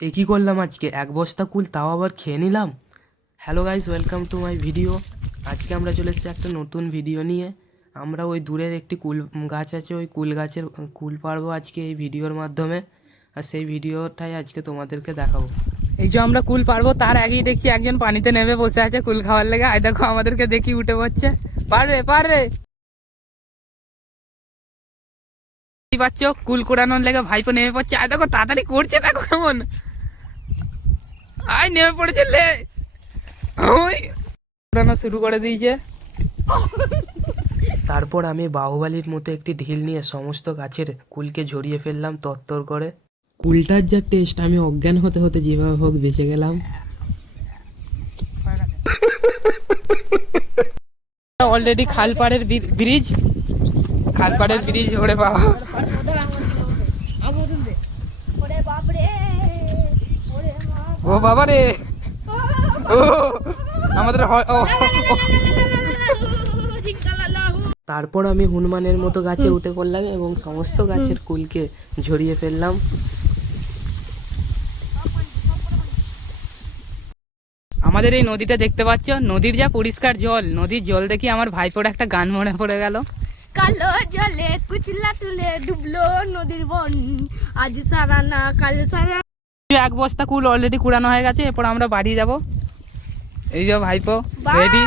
এ কী করলাম আজকে, এক বস্তা কুল, তাও আবার খেয়ে নিলাম। Hello guys, welcome to my video. আজকে আমরা চলে এসেছি একটা নতুন ভিডিও নিয়ে। আমরা ওই দূরের একটি কুল গাছ আছে, ওই কুল গাছের কুল পাড়বো আজকে এই ভিডিওর মাধ্যমে। আর সেই ভিডিওটাই আজকে তোমাদেরকে দেখাবো। এই যে আমরা কুল পারবো তার আগেই দেখছি একজন পানিতে নেমে বসে আছে কুল খাওয়ার লেগে। আই দেখো আমাদেরকে দেখি উঠে পড়ছে। পার রে পাচ্ছ কুল কুড়ানোর লেগে ভাইপো নেমে পড়ছে। আই দেখো তাড়াতাড়ি করছে, দেখো কেমন আই নেমে পড়েছে লে। ওই কুড়ানো শুরু করে দিয়েছে। তারপর আমি বাহুবালির মতো একটি ঢিল নিয়ে সমস্ত গাছের কুলকে ঝরিয়ে ফেললাম তরতর করে। কুলটার যা টেস্ট, আমি অজ্ঞান হতে হতে যেভাবে হোক বেঁচে গেলাম। অলরেডি খালপাড়ের ব্রিজ, খালপাড়ের ব্রিজ ওরে বাবা। ও বাবা রে, ও আমাদের তারপর আমি হনুমানের মতো গাছে উঠে পড়লাম এবং সমস্ত গাছের কুলকে ঝরিয়ে ফেললাম। আমাদের এই নদীটা দেখতে পাচ্ছ, নদীর যা পরিষ্কার জল, নদীর জল দেখি আমার ভাইপোর একটা গান মনে পড়ে গেল। কালো জলে কুচলা তুলে ডুবলো নদীর বন, আজ সারা না কাল সারা। এক বস্তা কুল অলরেডি কুড়ানো হয়ে গেছে, এরপর আমরা বাড়ি যাব। এই যে ভাইপো রেডি।